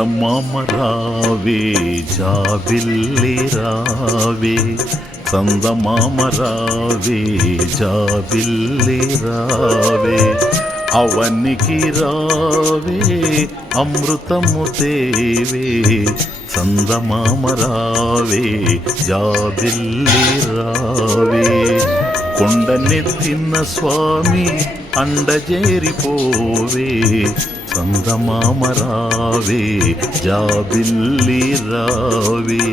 చందమామ రావే జాబిల్లి రావే, చందమామ రావే జాబిల్లి రావే, అవనికి రావే అమృతము తేవే, చందమామ రావే జాబిల్లి రావే. కొండనెత్తిన స్వామి అండజేరిపోవే, చందమామ రావే జాబిల్లి రావే.